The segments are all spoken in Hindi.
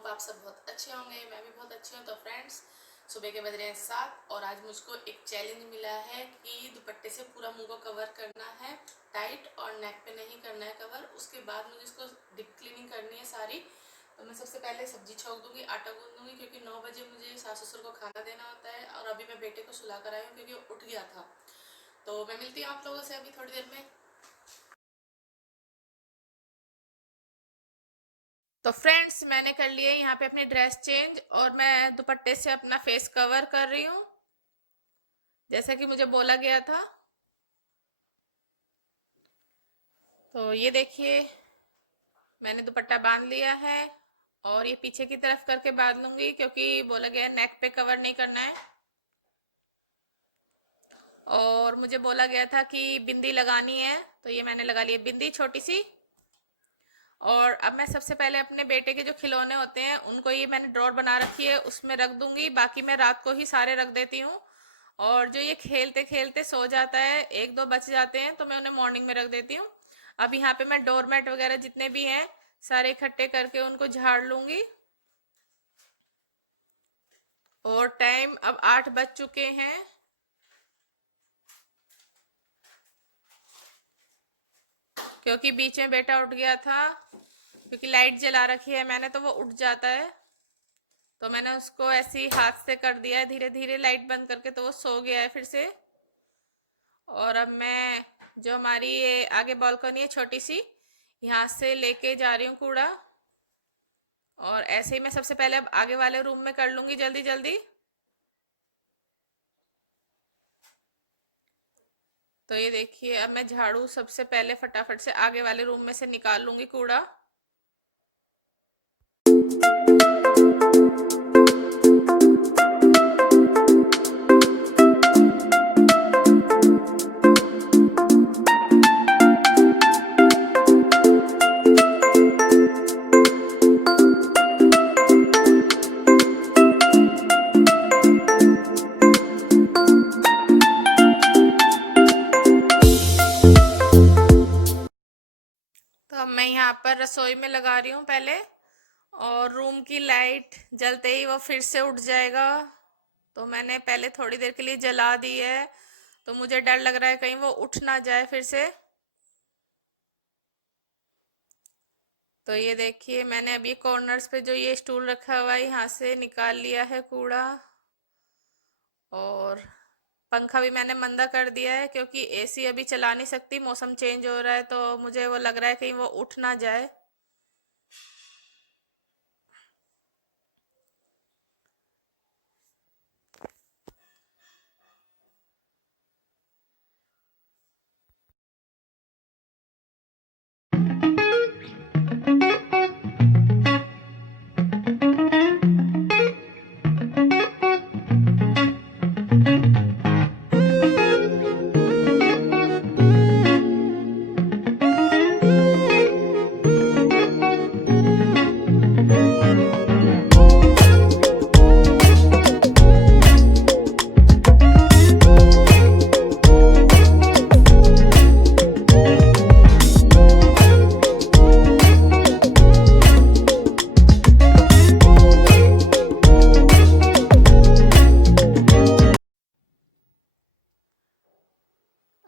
होप आप सब बहुत अच्छे होंगे। मैं भी बहुत अच्छी हूँ। तो फ्रेंड्स, सुबह के बज रहे हैं 7 और आज मुझको एक चैलेंज मिला है कि दुपट्टे से पूरा मुंह को कवर करना है टाइट और नेक पे नहीं करना है कवर। उसके बाद मुझे इसको डीप क्लीनिंग करनी है सारी। तो मैं सबसे पहले सब्जी छौंक दूंगी, आटा गूंद दूंगी, क्योंकि 9 बजे मुझे सास ससुर को खाना देना होता है। और अभी मैं बेटे को सुला कर आई हूँ क्योंकि वो उठ गया था। तो मैं मिलती हूँ आप लोगों से अभी थोड़ी देर में। तो फ्रेंड्स, मैंने कर लिया यहाँ पे अपनी ड्रेस चेंज और मैं दुपट्टे से अपना फेस कवर कर रही हूँ जैसा कि मुझे बोला गया था। तो ये देखिए, मैंने दुपट्टा बांध लिया है और ये पीछे की तरफ करके बांध लूंगी क्योंकि बोला गया है नेक पे कवर नहीं करना है। और मुझे बोला गया था कि बिंदी लगानी है, तो ये मैंने लगा ली है बिंदी छोटी सी। और अब मैं सबसे पहले अपने बेटे के जो खिलौने होते हैं उनको, ये मैंने ड्रॉर बना रखी है, उसमें रख दूंगी। बाकी मैं रात को ही सारे रख देती हूँ। और जो ये खेलते खेलते सो जाता है, एक दो बच जाते हैं, तो मैं उन्हें मॉर्निंग में रख देती हूँ। अब यहाँ पे मैं डोरमेट वगैरह जितने भी हैं सारे इकट्ठे करके उनको झाड़ लूंगी। और टाइम अब 8 बज चुके हैं। क्योंकि बीच में बेटा उठ गया था, क्योंकि लाइट जला रखी है मैंने, तो वो उठ जाता है। तो मैंने उसको ऐसे ही हाथ से कर दिया है धीरे धीरे लाइट बंद करके, तो वो सो गया है फिर से। और अब मैं जो हमारी ये आगे बालकनी है छोटी सी, यहाँ से लेके जा रही हूँ कूड़ा। और ऐसे ही मैं सबसे पहले अब आगे वाले रूम में कर लूंगी जल्दी जल्दी। तो ये देखिए, अब मैं झाड़ू सबसे पहले फटाफट से आगे वाले रूम में से निकाल लूंगी कूड़ा। तो अब मैं यहाँ पर रसोई में लगा रही हूँ पहले, और रूम की लाइट जलते ही वो फिर से उठ जाएगा। तो मैंने पहले थोड़ी देर के लिए जला दी है, तो मुझे डर लग रहा है कहीं वो उठ ना जाए फिर से। तो ये देखिए, मैंने अभी कॉर्नर्स पे जो ये स्टूल रखा हुआ है यहाँ से निकाल लिया है कूड़ा। और पंखा भी मैंने मंदा कर दिया है क्योंकि एसी अभी चला नहीं सकती, मौसम चेंज हो रहा है, तो मुझे वो लग रहा है कहीं वो उठ ना जाए।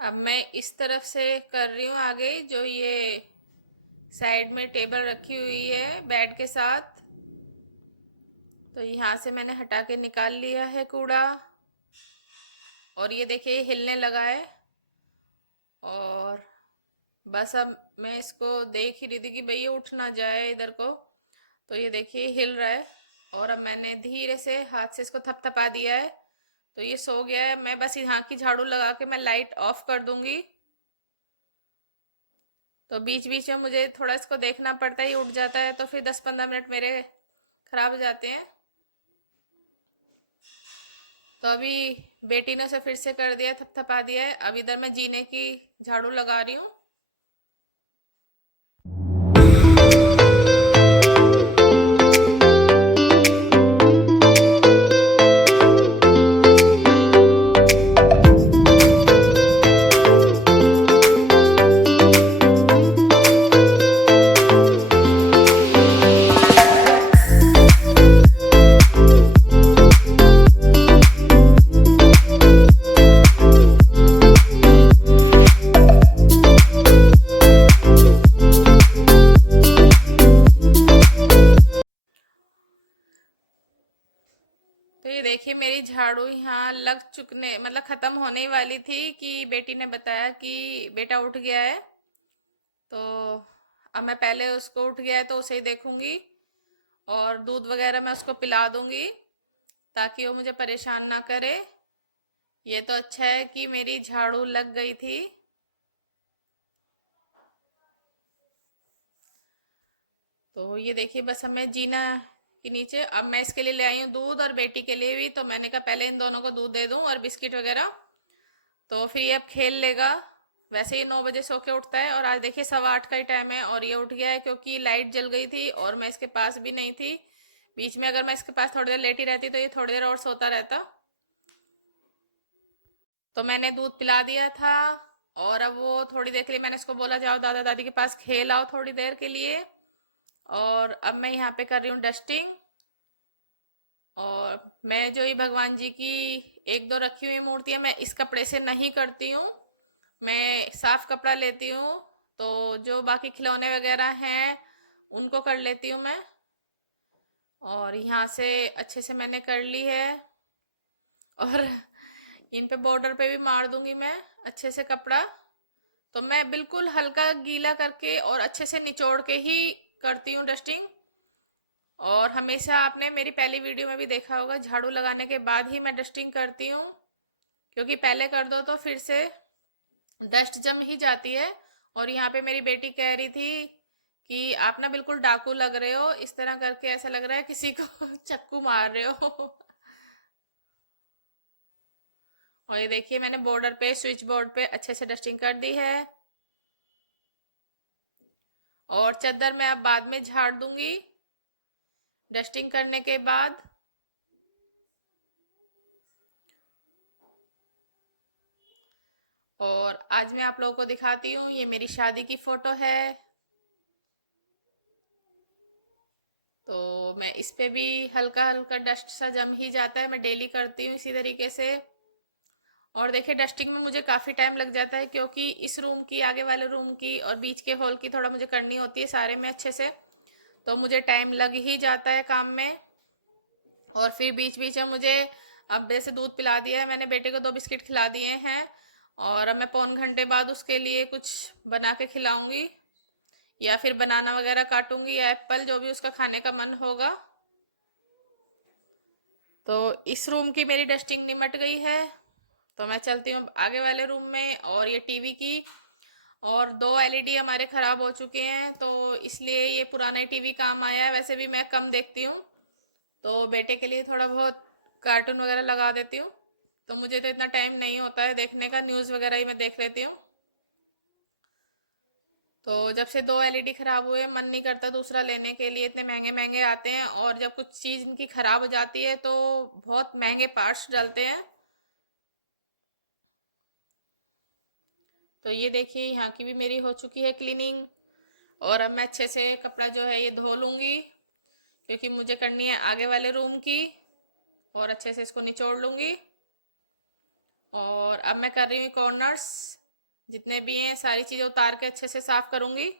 अब मैं इस तरफ से कर रही हूँ आगे, जो ये साइड में टेबल रखी हुई है बेड के साथ, तो यहाँ से मैंने हटा के निकाल लिया है कूड़ा। और ये देखिए हिलने लगा है। और बस अब मैं इसको देख ही रही थी कि भाई ये उठ ना जाए इधर को। तो ये देखिए हिल रहा है। और अब मैंने धीरे से हाथ से इसको थपथपा दिया है, तो ये सो गया है। मैं बस यहाँ की झाड़ू लगा के मैं लाइट ऑफ कर दूंगी। तो बीच बीच में मुझे थोड़ा इसको देखना पड़ता है, ये उठ जाता है तो फिर 10-15 मिनट मेरे खराब हो जाते हैं। तो अभी बेटी ने उसे फिर से कर दिया, थपथपा दिया है। अब इधर मैं जीने की झाड़ू लगा रही हूँ। ये देखिए मेरी झाड़ू यहाँ लग चुकने मतलब खत्म होने ही वाली थी कि बेटी ने बताया कि बेटा उठ गया है। तो अब मैं पहले उसको उठ गया है तो उसे ही देखूंगी और दूध वगैरह मैं उसको पिला दूंगी ताकि वो मुझे परेशान ना करे। ये तो अच्छा है कि मेरी झाड़ू लग गई थी। तो ये देखिए बस हमें जीना के नीचे। अब मैं इसके लिए ले आई हूँ दूध और बेटी के लिए भी, तो मैंने कहा पहले इन दोनों को दूध दे दूं और बिस्किट वगैरह, तो फिर ये अब खेल लेगा। वैसे ही 9 बजे सो के उठता है और आज देखिए 8:15 का ही टाइम है और ये उठ गया है क्योंकि लाइट जल गई थी और मैं इसके पास भी नहीं थी। बीच में अगर मैं इसके पास थोड़ी देर लेटी रहती तो ये थोड़ी देर और सोता रहता। तो मैंने दूध पिला दिया था और अब वो थोड़ी देर के लिए मैंने इसको बोला जाओ दादा दादी के पास खेल आओ थोड़ी देर के लिए। और अब मैं यहाँ पे कर रही हूँ डस्टिंग। और मैं जो ये भगवान जी की एक दो रखी हुई मूर्तियां मैं इस कपड़े से नहीं करती हूँ, मैं साफ कपड़ा लेती हूँ। तो जो बाकी खिलौने वगैरह हैं उनको कर लेती हूँ मैं। और यहाँ से अच्छे से मैंने कर ली है और इन पे बॉर्डर पे भी मार दूंगी मैं अच्छे से कपड़ा। तो मैं बिल्कुल हल्का गीला करके और अच्छे से निचोड़ के ही करती हूँ डस्टिंग। और हमेशा आपने मेरी पहली वीडियो में भी देखा होगा झाड़ू लगाने के बाद ही मैं डस्टिंग करती हूँ, क्योंकि पहले कर दो तो फिर से डस्ट जम ही जाती है। और यहाँ पे मेरी बेटी कह रही थी कि आप ना बिल्कुल डाकू लग रहे हो, इस तरह करके ऐसा लग रहा है किसी को चक्कू मार रहे हो। और ये देखिए मैंने बॉर्डर पे स्विच बोर्ड पे अच्छे से डस्टिंग कर दी है। और चादर मैं अब बाद में झाड़ दूंगी डस्टिंग करने के बाद। और आज मैं आप लोगों को दिखाती हूँ, ये मेरी शादी की फोटो है। तो मैं इस पे भी हल्का हल्का डस्ट सा जम ही जाता है, मैं डेली करती हूँ इसी तरीके से। और देखिए डस्टिंग में मुझे काफ़ी टाइम लग जाता है क्योंकि इस रूम की आगे वाले रूम की और बीच के हॉल की थोड़ा मुझे करनी होती है सारे में अच्छे से। तो मुझे टाइम लग ही जाता है काम में। और फिर बीच बीच में मुझे अब जैसे दूध पिला दिया है मैंने बेटे को, 2 बिस्किट खिला दिए हैं और अब मैं पौन घंटे बाद उसके लिए कुछ बना के खिलाऊंगी या फिर बनाना वगैरह काटूंगी या एप्पल जो भी उसका खाने का मन होगा। तो इस रूम की मेरी डस्टिंग निमट गई है। तो मैं चलती हूँ आगे वाले रूम में। और ये टीवी की और 2 एलईडी हमारे खराब हो चुके हैं तो इसलिए ये पुराना टीवी काम आया है। वैसे भी मैं कम देखती हूँ तो बेटे के लिए थोड़ा बहुत कार्टून वगैरह लगा देती हूँ। तो मुझे तो इतना टाइम नहीं होता है देखने का, न्यूज़ वगैरह ही मैं देख लेती हूँ। तो जब से 2 एलईडी खराब हुए मन नहीं करता दूसरा लेने के लिए, इतने महंगे महंगे आते हैं और जब कुछ चीज़ इनकी खराब हो जाती है तो बहुत महंगे पार्ट्स डालते हैं। तो ये देखिए यहाँ की भी मेरी हो चुकी है क्लीनिंग। और अब मैं अच्छे से कपड़ा जो है ये धो लूँगी क्योंकि मुझे करनी है आगे वाले रूम की। और अच्छे से इसको निचोड़ लूँगी। और अब मैं कर रही हूँ कॉर्नर्स, जितने भी हैं सारी चीज़ें उतार के अच्छे से साफ करूँगी।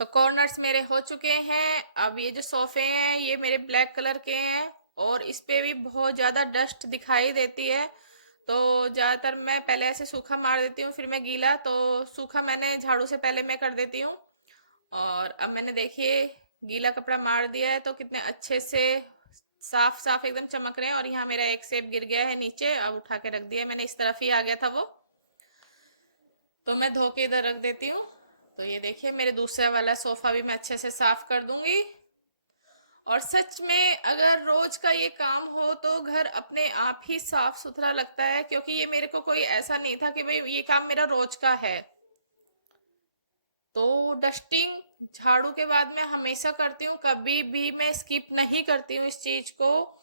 तो कॉर्नर्स मेरे हो चुके हैं। अब ये जो सोफे हैं ये मेरे ब्लैक कलर के हैं और इस पे भी बहुत ज़्यादा डस्ट दिखाई देती है। तो ज़्यादातर मैं पहले ऐसे सूखा मार देती हूँ फिर मैं गीला, तो सूखा मैंने झाड़ू से पहले मैं कर देती हूँ। और अब मैंने देखिए गीला कपड़ा मार दिया है तो कितने अच्छे से साफ साफ एकदम चमक रहे हैं। और यहाँ मेरा एक सेब गिर गया है नीचे, अब उठा के रख दिया मैंने, इस तरफ ही आ गया था वो, तो मैं धो के इधर रख देती हूँ। तो ये देखिए मेरे दूसरा वाला सोफा भी मैं अच्छे से साफ कर दूंगी। और सच में अगर रोज का ये काम हो तो घर अपने आप ही साफ सुथरा लगता है, क्योंकि ये मेरे को कोई ऐसा नहीं था कि भाई ये काम मेरा रोज का है। तो डस्टिंग झाड़ू के बाद मैं हमेशा करती हूँ, कभी भी मैं स्किप नहीं करती हूँ इस चीज को।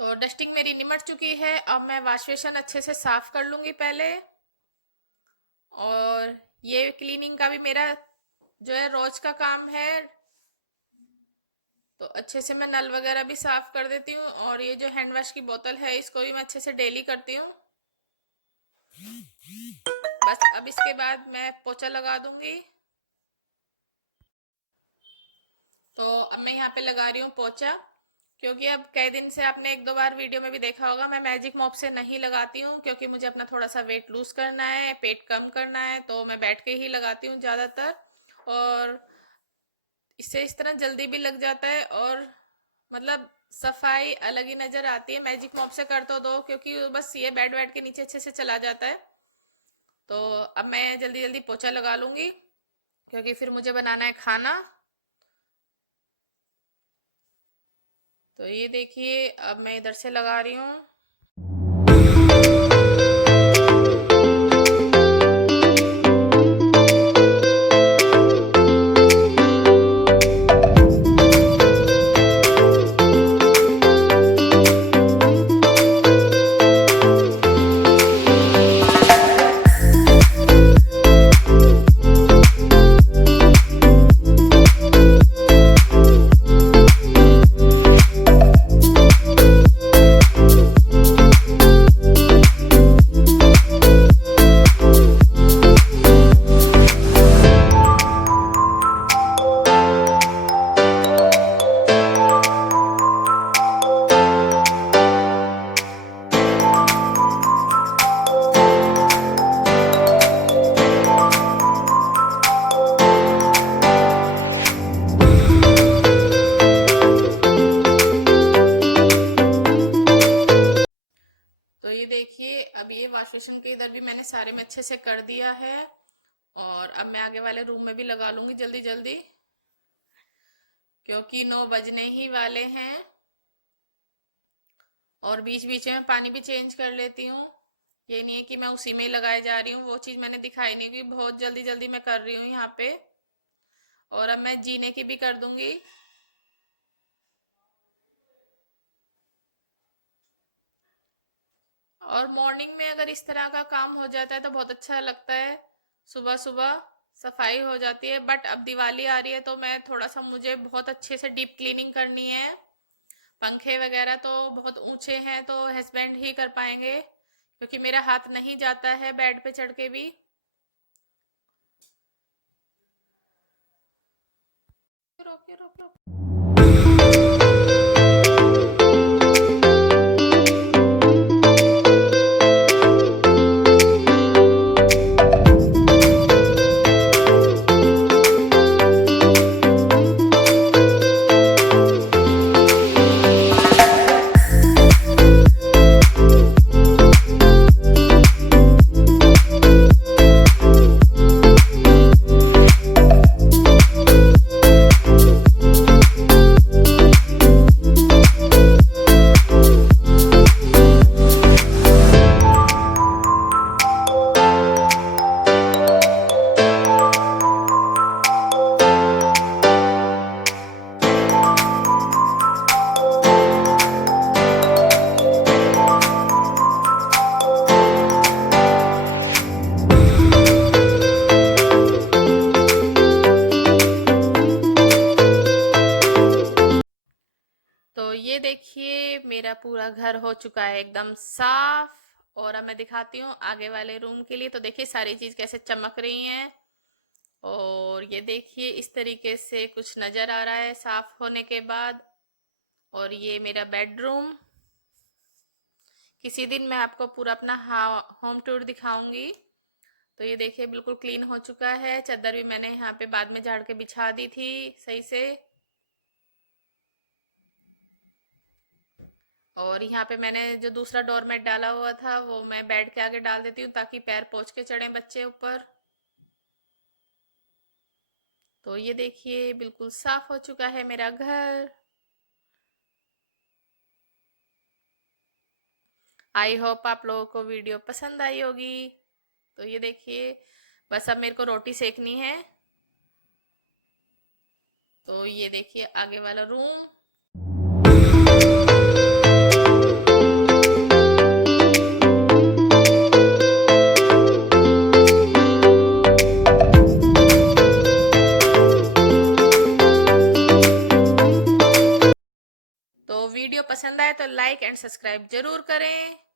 तो डस्टिंग मेरी निमट चुकी है, अब मैं वॉश बेसिन अच्छे से साफ कर लूंगी पहले। और ये क्लीनिंग का भी मेरा जो है रोज का काम है, तो अच्छे से मैं नल वगैरह भी साफ कर देती हूँ। और ये जो हैंड वॉश की बोतल है इसको भी मैं अच्छे से डेली करती हूँ। बस अब इसके बाद मैं पोछा लगा दूंगी। तो अब मैं यहाँ पे लगा रही हूँ पोछा, क्योंकि अब कई दिन से आपने एक दो बार वीडियो में भी देखा होगा मैं मैजिक मॉप से नहीं लगाती हूँ, क्योंकि मुझे अपना थोड़ा सा वेट लूज करना है, पेट कम करना है, तो मैं बैठ के ही लगाती हूँ ज़्यादातर। और इससे इस तरह जल्दी भी लग जाता है, और मतलब सफाई अलग ही नजर आती है। मैजिक मॉप से कर तो दो, क्योंकि बस ये बैठ बैठ के नीचे अच्छे से चला जाता है। तो अब मैं जल्दी जल्दी पोछा लगा लूंगी, क्योंकि फिर मुझे बनाना है खाना। तो ये देखिए अब मैं इधर से लगा रही हूँ। तो ये देखिए अब ये वॉश बेसिन के इधर भी मैंने सारे में अच्छे से कर दिया है। और अब मैं आगे वाले रूम में भी लगा लूंगी जल्दी जल्दी, क्योंकि 9 बजने ही वाले हैं। और बीच बीच में पानी भी चेंज कर लेती हूँ, ये नहीं है कि मैं उसी में ही लगाए जा रही हूँ। वो चीज़ मैंने दिखाई नहीं, कि बहुत जल्दी जल्दी मैं कर रही हूँ यहाँ पे। और अब मैं जीने की भी कर दूंगी। और मॉर्निंग में अगर इस तरह का काम हो जाता है तो बहुत अच्छा लगता है, सुबह सुबह सफाई हो जाती है। बट अब दिवाली आ रही है तो मैं थोड़ा सा, मुझे बहुत अच्छे से डीप क्लीनिंग करनी है। पंखे वगैरह तो बहुत ऊंचे हैं तो हस्बैंड ही कर पाएंगे, क्योंकि मेरा हाथ नहीं जाता है बेड पे चढ़ के भी। रोक रोक रोक। ये देखिए मेरा पूरा घर हो चुका है एकदम साफ। और अब मैं दिखाती हूँ आगे वाले रूम के लिए। तो देखिए सारी चीज कैसे चमक रही हैं। और ये देखिए इस तरीके से कुछ नजर आ रहा है साफ होने के बाद। और ये मेरा बेडरूम। किसी दिन मैं आपको पूरा अपना होम टूर दिखाऊंगी। तो ये देखिए बिल्कुल क्लीन हो चुका है। चादर भी मैंने यहाँ पे बाद में झाड़ के बिछा दी थी सही से। और यहाँ पे मैंने जो दूसरा डोरमेट डाला हुआ था वो मैं बेड के आगे डाल देती हूँ ताकि पैर पोंछ के चढ़े बच्चे ऊपर। तो ये देखिए बिल्कुल साफ हो चुका है मेरा घर। आई होप आप लोगों को वीडियो पसंद आई होगी। तो ये देखिए बस अब मेरे को रोटी सेकनी है। तो ये देखिए आगे वाला रूम। तो वीडियो पसंद आए तो लाइक एंड सब्सक्राइब जरूर करें।